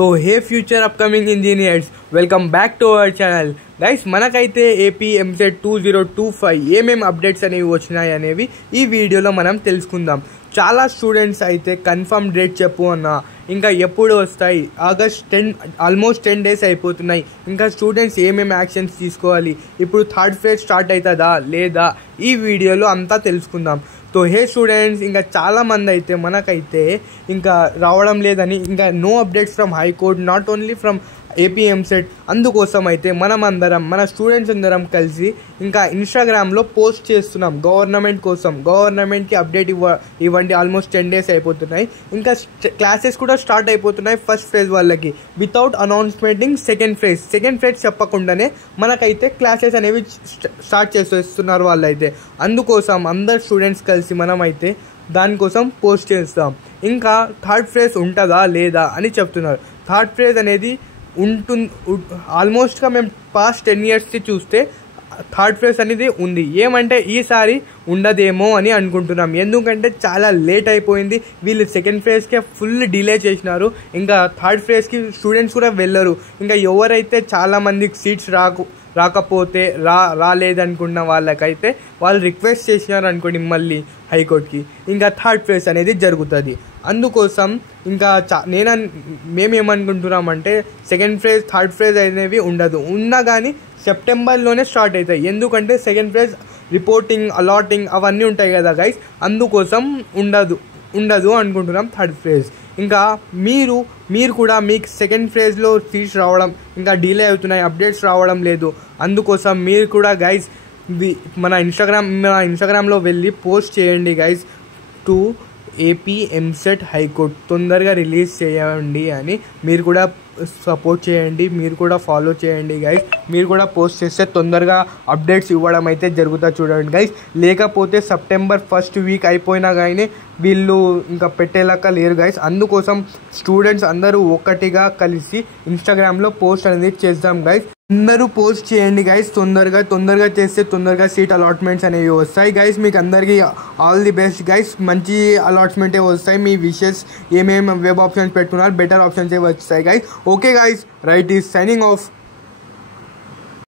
So hey future upcoming engineers, welcome back to our channel. Guys, మనకైతే AP EAMCET 2025 ఏమేమి updates అనేవి వచ్చినాయి అనేవి ఈ వీడియోలో మనం తెలుసుకుందాం. చాలా స్టూడెంట్స్ అయితే కన్ఫర్మ్ డేట్ చెప్పు అన్న, ఇంకా ఎప్పుడు వస్తాయి, ఆగస్ట్ 10 ఆల్మోస్ట్ 10 days అయిపోతున్నాయి, ఇంకా స్టూడెంట్స్ ఏమేమి యాక్షన్స్ తీసుకోవాలి, ఇప్పుడు థర్డ్ ఫేజ్ స్టార్ట్ అవుతుందా లేదా, ఈ వీడియోలో అంతా తెలుసుకుందాం. సో హే స్టూడెంట్స్, ఇంకా చాలామంది అయితే మనకైతే ఇంకా రావడం లేదని, ఇంకా no updates from high court, not only from AP EAMCET. అందుకోసం అయితే మన స్టూడెంట్స్ అందరం కలిసి ఇంకా ఇన్స్టాగ్రామ్లో పోస్ట్ చేస్తున్నాం గవర్నమెంట్ కోసం. గవర్నమెంట్కి అప్డేట్ ఇవ్వండి, ఆల్మోస్ట్ 10 days అయిపోతున్నాయి, ఇంకా క్లాసెస్ కూడా స్టార్ట్ అయిపోతున్నాయి ఫస్ట్ ఫేజ్ వాళ్ళకి. వితౌట్ అనౌన్స్మెంటింగ్ సెకండ్ ఫేజ్ చెప్పకుండానే మనకైతే క్లాసెస్ అనేవి స్టార్ట్ చేసేస్తున్నారు వాళ్ళైతే. అందుకోసం అందరు స్టూడెంట్స్ కలిసి మనమైతే దానికోసం పోస్ట్ చేస్తాం. ఇంకా థర్డ్ ఫేజ్ ఉంటుందా లేదా అని చెప్తున్నారు. థర్డ్ ఫేజ్ అనేది ఆల్మోస్ట్గా మేము పాస్ట్ 10 years చూస్తే థర్డ్ ఫేజ్ అనేది ఉంది. ఏమంటే ఈసారి ఉండదేమో అని అనుకుంటున్నాం, ఎందుకంటే చాలా లేట్ అయిపోయింది. వీళ్ళు సెకండ్ ఫేజ్కే ఫుల్ డిలే చేసినారు, ఇంకా థర్డ్ ఫేజ్కి స్టూడెంట్స్ కూడా వెళ్ళరు. ఇంకా ఎవరైతే చాలామందికి సీట్స్ రాకపోతే రాలేదనుకున్న వాళ్ళకైతే వాళ్ళు రిక్వెస్ట్ చేసినారు అనుకోండి మళ్ళీ హైకోర్టుకి, ఇంకా థర్డ్ ఫేజ్ అనేది జరుగుతుంది. అందుకోసం ఇంకా మేమేమనుకుంటున్నామంటే సెకండ్ ఫేజ్ థర్డ్ ఫేజ్ అనేవి ఉండదు, ఉన్నా కానీ సెప్టెంబర్లోనే స్టార్ట్ అవుతాయి. ఎందుకంటే సెకండ్ ఫేజ్ రిపోర్టింగ్, అలాటింగ్ అవన్నీ ఉంటాయి కదా గైస్, అందుకోసం ఉండదు అనుకుంటున్నాం థర్డ్ ఫేజ్. ఇంకా మీరు కూడా మీకు సెకండ్ ఫేజ్లో సీట్స్ రావడం ఇంకా డిలే అవుతున్నాయి, అప్డేట్స్ రావడం లేదు. అందుకోసం మీరు కూడా గైస్ మన ఇన్స్టాగ్రామ్లో వెళ్ళి పోస్ట్ చేయండి guys, to AP EAMCET high court తొందరగా రిలీజ్ చేయండి అని. మీరు కూడా సపోర్ట్ చేయండి, మీరు కూడా ఫాలో చేయండి గైస్. మీరు కూడా పోస్ట్ చేస్తే తొందరగా అప్డేట్స్ ఇవ్వడం అయితే జరుగుతుంది చూడండి గైస్. లేకపోతే సెప్టెంబర్ 1st week అయిపోయినా కానీ వీళ్ళు ఇంకా పెట్టేలాక లేరు గైస్. అందుకోసం స్టూడెంట్స్ అందరూ ఒక్కటిగా కలిసి ఇన్స్టాగ్రామ్లో పోస్ట్ అనేది చేద్దాం గైస్. అందరూ పోస్ట్ చేయండి గైస్, తొందరగా చేస్తే తొందరగా సీట్ అలాట్మెంట్స్ అనేవి వస్తాయి గైస్. మీకు అందరికీ ఆల్ ది బెస్ట్ గైస్, మంచి అలాట్మెంటే వస్తాయి. మీ విషెస్ ఏమేమి వెబ్ ఆప్షన్స్ పెట్టుకున్నారు, బెటర్ ఆప్షన్స్ వస్తాయి guys. Okay guys, right is signing off.